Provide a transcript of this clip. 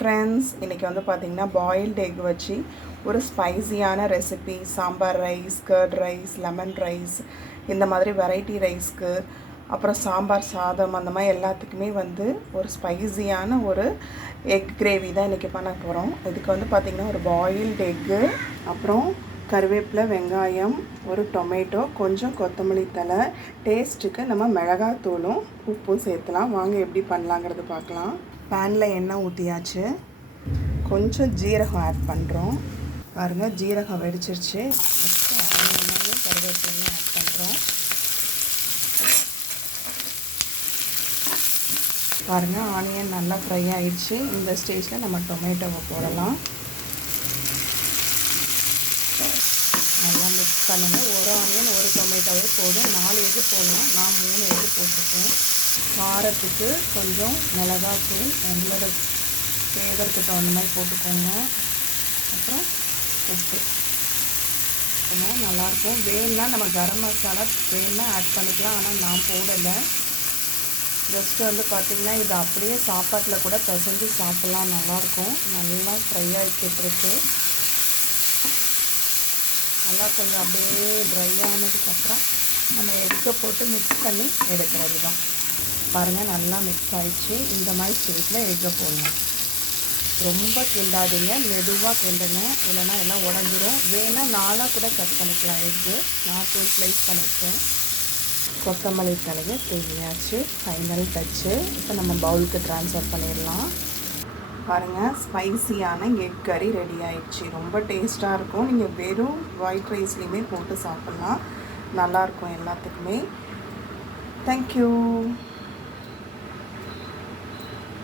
Friends, இன்றைக்கி வந்து பார்த்திங்கன்னா பாயில்டு எக் வச்சு ஒரு ஸ்பைஸியான recipe. Sambar rice, curd rice, lemon rice, இந்த மாதிரி வெரைட்டி ரைஸ்க்கு, அப்புறம் சாம்பார் சாதம், அந்த மாதிரி எல்லாத்துக்குமே வந்து ஒரு ஸ்பைஸியான ஒரு எக் கிரேவி தான் இன்றைக்கி பண்ண போகிறோம். இதுக்கு வந்து பார்த்திங்கன்னா ஒரு பாயில்டு எக்கு, அப்புறம் கருவேப்பிலை, வெங்காயம், ஒரு டொமேட்டோ, கொஞ்சம் கொத்தமல்லி தழை, டேஸ்ட்டுக்கு நம்ம மிளகாத்தூளும் உப்பும் சேர்த்துலாம். வாங்க எப்படி பண்ணலாங்கிறது பார்க்கலாம். பேனில் எண்ணெய் ஊற்றியாச்சு. கொஞ்சம் ஜீரகம் ஆட் பண்ணுறோம். பாருங்கள், ஜீரகம் வெடிச்சிருச்சு. நெக்ஸ்ட்டு ஆனியனையும் கருவேப்பிலையும் ஆட் பண்ணுறோம். பாருங்கள், ஆனியன் நல்லா ஃப்ரை ஆகிடுச்சு. இந்த ஸ்டேஜில் நம்ம டொமேட்டோவை போடலாம். நல்லா மிக்ஸ் பண்ணுங்கள். ஒரு ஆனியன் ஒரு டொமேட்டோவே போதும். 4 எக்கு போடலாம். நான் 3 எக்கு போட்டிருக்கேன். காரத்துக்கு கொஞ்சம் மிளகாத்தூள் உங்களோட ஃப்ளேவருக்கு தகுந்த மாதிரி போட்டுக்கோங்க. அப்புறம் உப்பு நல்லாயிருக்கும். வேணும்னா நம்ம கரம் மசாலா வேணும்னா ஆட் பண்ணிக்கலாம். ஆனால் நான் போடலை. ஜஸ்ட்டு வந்து பார்த்திங்கன்னா இது அப்படியே சாப்பாட்டில் கூட பிசைஞ்சு சாப்பிட்லாம். நல்லாயிருக்கும். நல்லா ஃப்ரை ஆகிக்கிட்டுருக்கு. நல்லா கொஞ்சம் அப்படியே ட்ரை ஆனதுக்கப்புறம் நம்ம எக்கை போட்டு மிக்ஸ் பண்ணி எடுக்கிறது தான். பாருங்கள், நல்லா மிக்ஸ் ஆகிடுச்சு. இந்த மாதிரி ஸ்டேஜில் எக்கை போடணும். ரொம்ப கிண்டாதீங்க, மெதுவாக கிண்டுங்க, இல்லைன்னா எல்லாம் உடஞ்சிரும். வேணால் 4 கூட கட் பண்ணிக்கலாம். எக்கு நான் 2 ஸ்லைஸ் பண்ணியிருக்கேன். கொத்தமல்லி தழையை தூவியாச்சு. Final Dutch. இப்போ நம்ம பவுலுக்கு ட்ரான்ஸ்ஃபர் பண்ணிடலாம். பாருங்கள், ஸ்பைஸியான எக் கறி ரெடி ஆகிடுச்சு. ரொம்ப டேஸ்ட்டாக இருக்கும். நீங்கள் வெறும் ஒயிட் ரைஸ்லேயுமே போட்டு சாப்பிட்லாம். நல்லாயிருக்கும் எல்லாத்துக்குமே. தேங்க்யூ.